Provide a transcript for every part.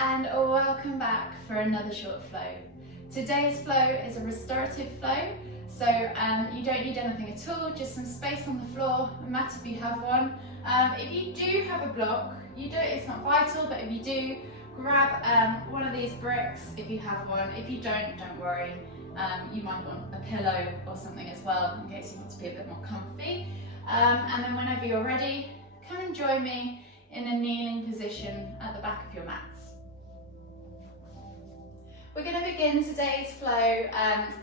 and welcome back for another short flow. Today's flow is a restorative flow, so you don't need anything at all, just some space on the floor, no matter if you have one. If you do have a block, it's not vital, but if you do, grab one of these bricks if you have one. If you don't worry. You might want a pillow or something as well in case you want to be a bit more comfy. And then whenever you're ready, come and join me in a kneeling position at the back of your mats. We're going to begin today's flow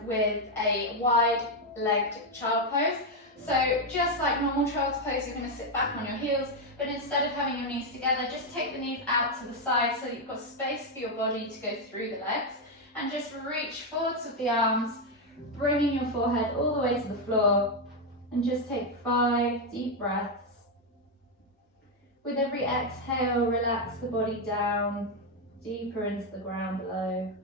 with a wide-legged child pose. So just like normal child's pose, you're going to sit back on your heels, but instead of having your knees together, just take the knees out to the side so you've got space for your body to go through the legs. And just reach forwards with the arms, bringing your forehead all the way to the floor, and just take 5 deep breaths. With every exhale, relax the body down, deeper into the ground below.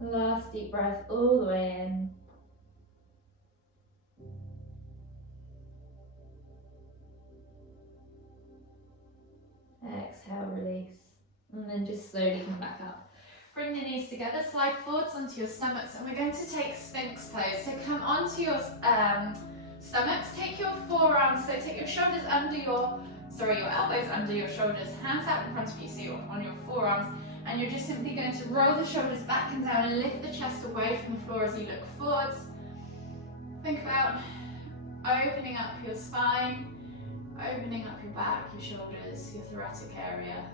Last deep breath all the way in. Exhale, release. And then just slowly come back up. Bring the knees together, slide forwards onto your stomachs, and we're going to take Sphinx pose. So come onto your stomachs, take your forearms, so take your shoulders under your elbows under your shoulders, hands out in front of you, so you're on your forearms. And you're just simply going to roll the shoulders back and down and lift the chest away from the floor as you look forwards. Think about opening up your spine, opening up your back, your shoulders, your thoracic area.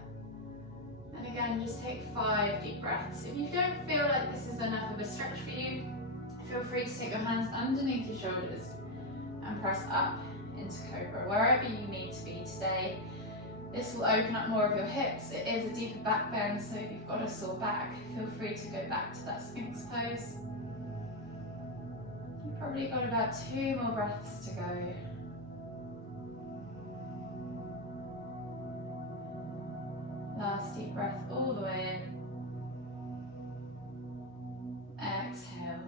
And again, just take 5 deep breaths. If you don't feel like this is enough of a stretch for you, feel free to take your hands underneath your shoulders and press up into Cobra, wherever you need to be today. This will open up more of your hips. It is a deeper back bend, so if you've got a sore back, feel free to go back to that Sphinx pose. You've probably got about 2 more breaths to go. Last deep breath all the way in. Exhale.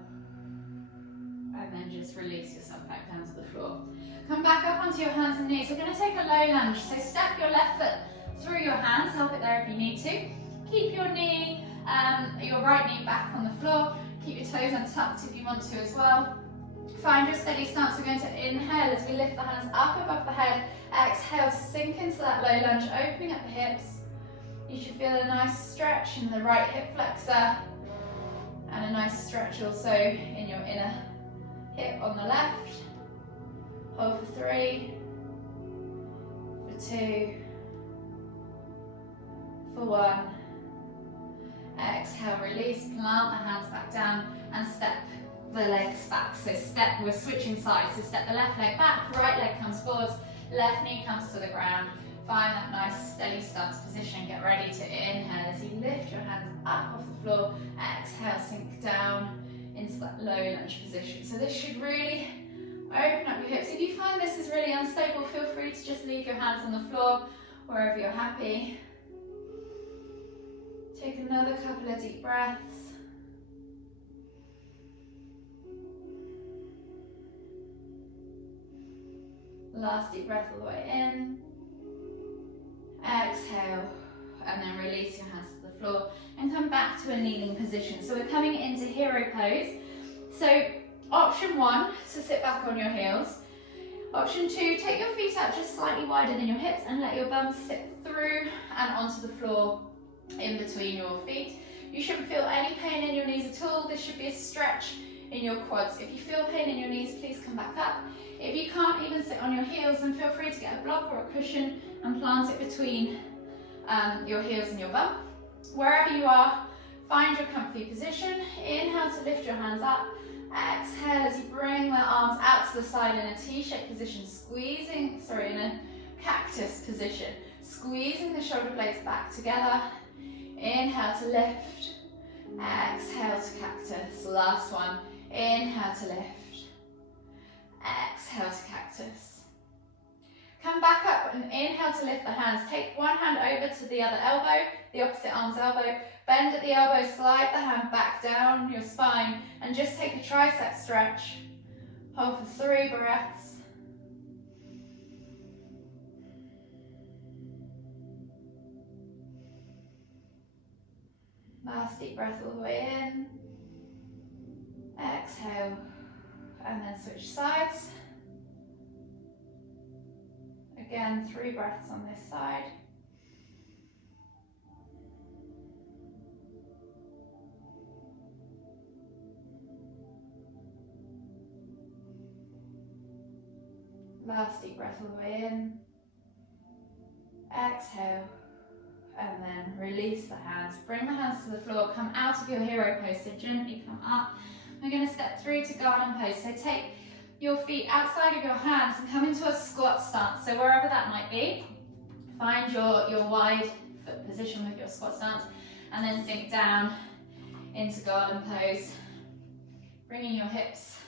And then just release yourself back down to the floor. Come back up onto your hands and knees. We're going to take a low lunge. So step your left foot through your hands. Help it there if you need to. Keep your right knee back on the floor. Keep your toes untucked if you want to as well. Find your steady stance. We're going to inhale as we lift the hands up above the head. Exhale to sink into that low lunge, opening up the hips. You should feel a nice stretch in the right hip flexor and a nice stretch also in your inner hip on the left. Hold for 3, for 2, for 1. Exhale, release, plant the hands back down and step the legs back. So we're switching sides. So step the left leg back, right leg comes forwards, left knee comes to the ground. Find that nice steady stance position. Get ready to inhale as you lift your hands up off the floor. Exhale, sink down into that low lunge position. So this should really open up your hips. If you find this is really unstable, feel free to just leave your hands on the floor wherever you're happy. Take another couple of deep breaths. Last deep breath all the way in. Exhale, and then release your hands to the floor and come back to a kneeling position. So we're coming into hero pose. So option 1, to sit back on your heels. Option 2, take your feet out just slightly wider than your hips and let your bum sit through and onto the floor in between your feet. You shouldn't feel any pain in your knees at all. This should be a stretch in your quads. If you feel pain in your knees, please come back up. If you can't even sit on your heels, then feel free to get a block or a cushion and plant it between your heels and your bum. Wherever you are, find your comfy position. Inhale to lift your hands up. Exhale as you bring the arms out to the side in a T-shaped position, in a cactus position. Squeezing the shoulder blades back together. Inhale to lift. Exhale to cactus. Last one. Inhale to lift. Exhale to cactus. Come back up and inhale to lift the hands. Take one hand over to the other elbow, the opposite arm's elbow. Bend at the elbow, slide the hand back down your spine, and just take a tricep stretch. Hold for 3 breaths. Last deep breath all the way in. Exhale, and then switch sides. Again, 3 breaths on this side. Last deep breath all the way in. Exhale, and then release the hands. Bring the hands to the floor, come out of your hero pose, so gently come up. We're going to step through to garden pose, so take your feet outside of your hands and come into a squat stance. So wherever that might be, find your wide foot position with your squat stance, and then sink down into garden pose, bringing your hips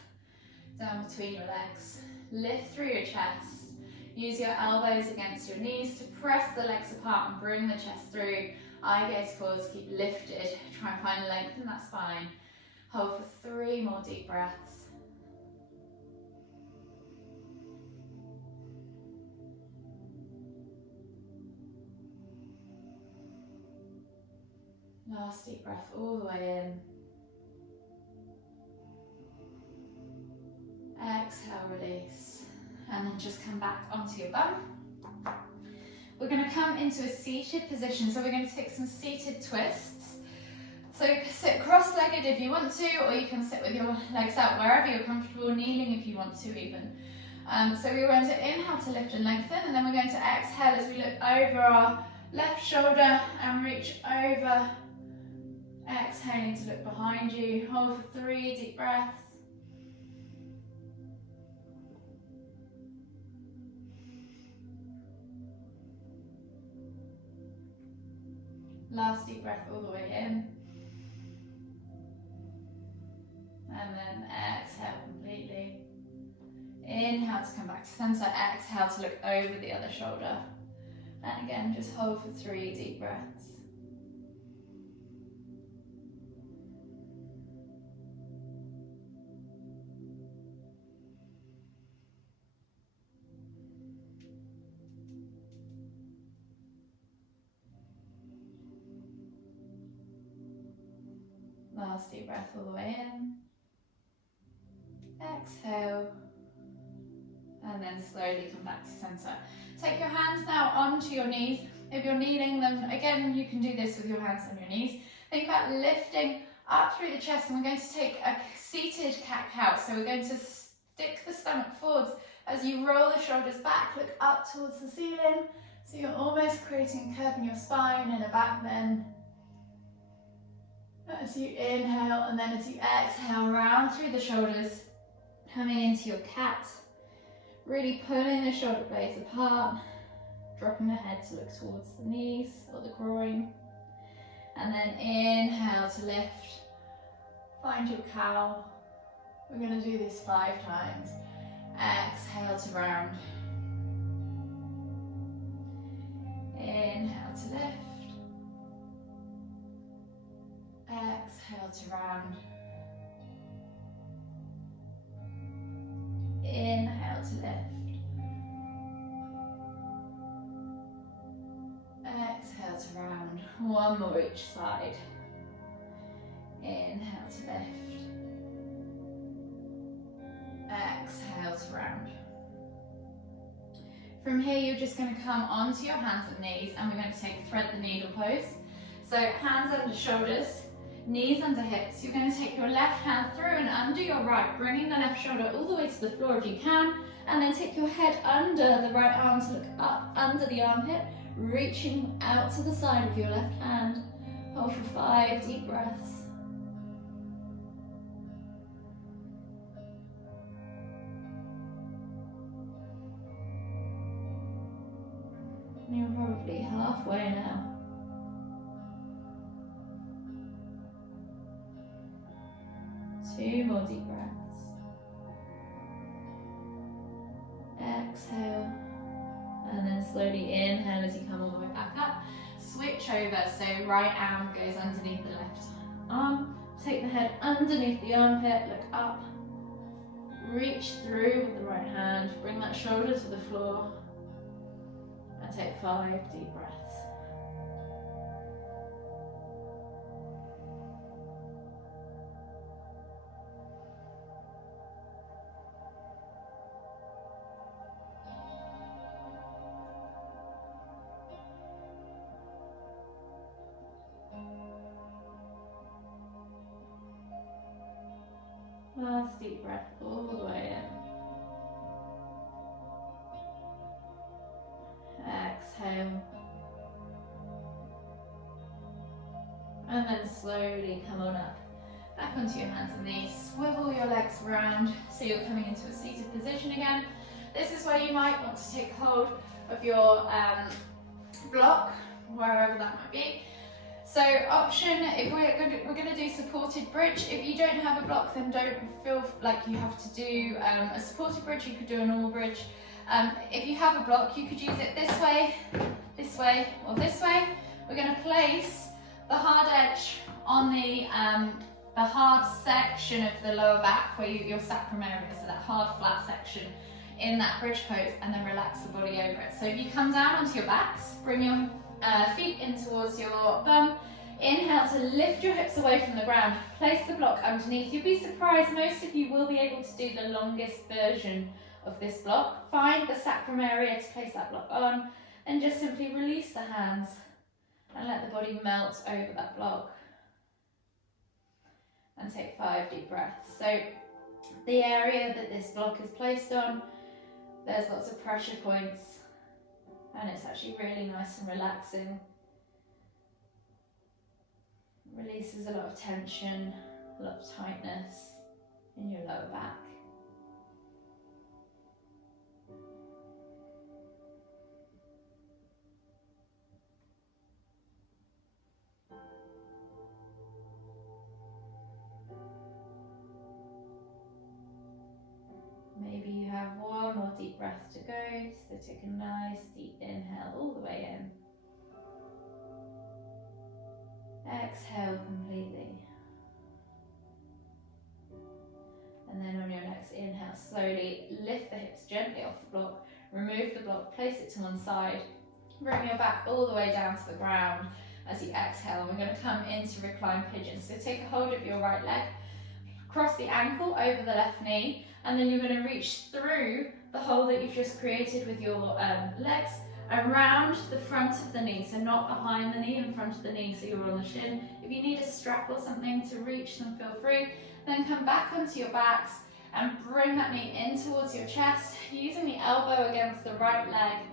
down between your legs. Lift through your chest. Use your elbows against your knees to press the legs apart and bring the chest through. Eye gaze forwards, keep lifted. Try and find length in that spine. Hold for 3 more deep breaths. Last deep breath all the way in. Exhale, release. And then just come back onto your bum. We're going to come into a seated position. So we're going to take some seated twists. So you can sit cross-legged if you want to, or you can sit with your legs out wherever you're comfortable, kneeling if you want to even. So we're going to inhale to lift and lengthen, and then we're going to exhale as we look over our left shoulder and reach over. Exhaling to look behind you. Hold for 3 deep breaths. Last deep breath all the way in. And then exhale completely. Inhale to come back to center. Exhale to look over the other shoulder. And again, just hold for 3 deep breaths. Last deep breath all the way in. Exhale. And then slowly come back to center. Take your hands now onto your knees. If you're kneeling, then again, you can do this with your hands on your knees. Think about lifting up through the chest, and we're going to take a seated cat-cow. So we're going to stick the stomach forwards as you roll the shoulders back, look up towards the ceiling. So you're almost creating a curve in your spine and a back bend. As you inhale, and then as you exhale, round through the shoulders, coming into your cat. Really pulling the shoulder blades apart, dropping the head to look towards the knees or the groin. And then inhale to lift. Find your cow. We're going to do this 5 times. Exhale to round. Inhale to lift. Exhale to round. Inhale to lift. Exhale to round. 1 more each side. Inhale to lift. Exhale to round. From here, you're just going to come onto your hands and knees, and we're going to take thread the needle pose. So hands under shoulders, knees under hips. You're going to take your left hand through and under your right, bringing the left shoulder all the way to the floor if you can, and then take your head under the right arm to look up under the armpit, reaching out to the side of your left hand. Hold for 5 deep breaths. You're probably halfway now. Two more deep breaths. Exhale, and then slowly inhale as you come all the way back up. Switch over, so right arm goes underneath the left arm. Take the head underneath the armpit, look up. Reach through with the right hand, bring that shoulder to the floor. And take 5 deep breaths. Last deep breath all the way in. Exhale. And then slowly come on up. Back onto your hands and knees. Swivel your legs around so you're coming into a seated position again. This is where you might want to take hold of your block, wherever that might be. So option, if we're going to do supported bridge. If you don't have a block, then don't feel like you have to do a supported bridge. You could do a normal bridge. If you have a block, you could use it this way, or this way. We're going to place the hard edge on the hard section of the lower back, where your sacrum area, so that hard flat section in that bridge pose, and then relax the body over it. So if you come down onto your backs, bring your feet in towards your bum. Inhale to lift your hips away from the ground. Place the block underneath. You'll be surprised, most of you will be able to do the longest version of this block. Find the sacrum area to place that block on, and just simply release the hands and let the body melt over that block. And take 5 deep breaths. So the area that this block is placed on, there's lots of pressure points, and it's actually really nice and relaxing. Releases a lot of tension, a lot of tightness in your lower back. Maybe you have one more deep breath to go, so take a nice deep inhale all the way in. Exhale completely. And then on your next inhale, slowly lift the hips gently off the block, remove the block, place it to one side, bring your back all the way down to the ground as you exhale. We're going to come into reclined pigeon. So take a hold of your right leg, cross the ankle over the left knee, and then you're going to reach through the hole that you've just created with your legs around the front of the knee, so not behind the knee, in front of the knee, so you're on the shin. If you need a strap or something to reach them, feel free. Then come back onto your backs and bring that knee in towards your chest, using the elbow against the right leg.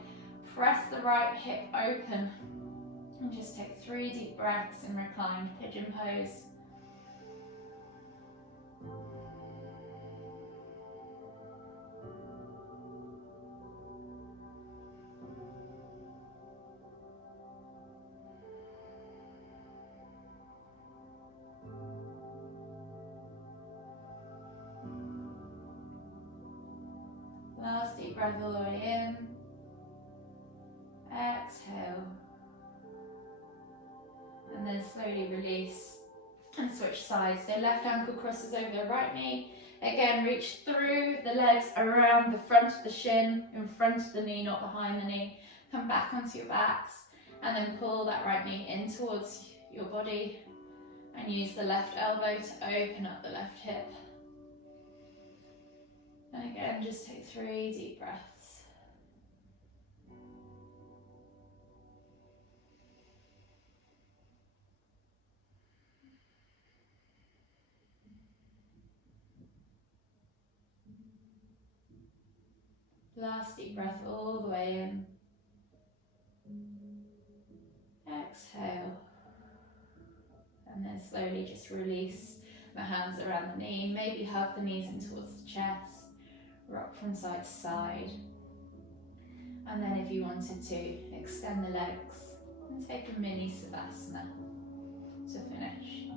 Press the right hip open and just take 3 deep breaths in reclined pigeon pose. Last deep breath all the way in. Exhale. And then slowly release and switch sides. So left ankle crosses over the right knee. Again, reach through the legs around the front of the shin, in front of the knee, not behind the knee. Come back onto your backs and then pull that right knee in towards your body and use the left elbow to open up the left hip. And again, just take 3 deep breaths. Last deep breath all the way in. Exhale. And then slowly just release the hands around the knee. Maybe hug the knees in towards the chest. Rock from side to side. And then if you wanted to, extend the legs and take a mini Savasana to finish.